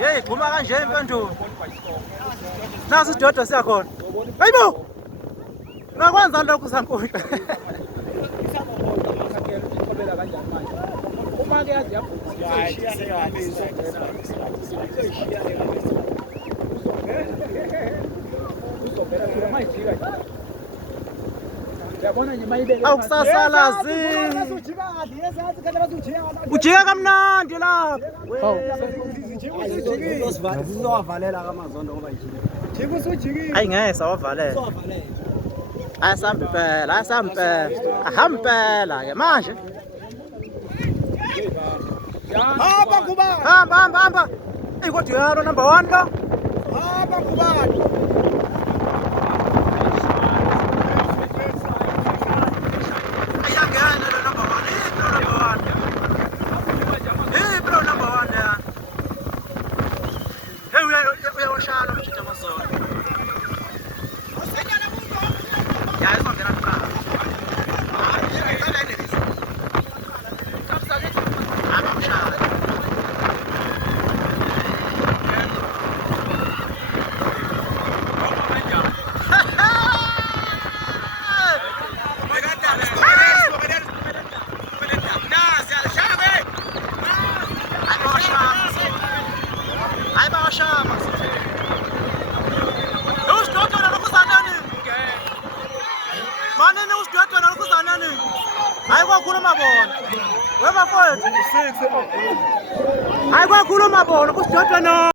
Yeyi iphuma kanje impendulo. Nasi isidodo siyakhona. Hayibo! Ungakwenza lokhu sankundla. Uma ke yazi Awukusasalazi. Ujika kamnandi lapha. Ayi ngeke sawavalela. Asambe phela, ahambela ke manje. Hamba. Ey kodwa uyalo number 1 lo. hamba kubani. Ayangena lo number 1. Eh bro number 1 ya. Hey uyawashana mjita amazola. Ya isongena phakathi. Hayi kwakhuluma bona. Webafowethu 6. Hayi kwakhuluma bona kusidodwa no.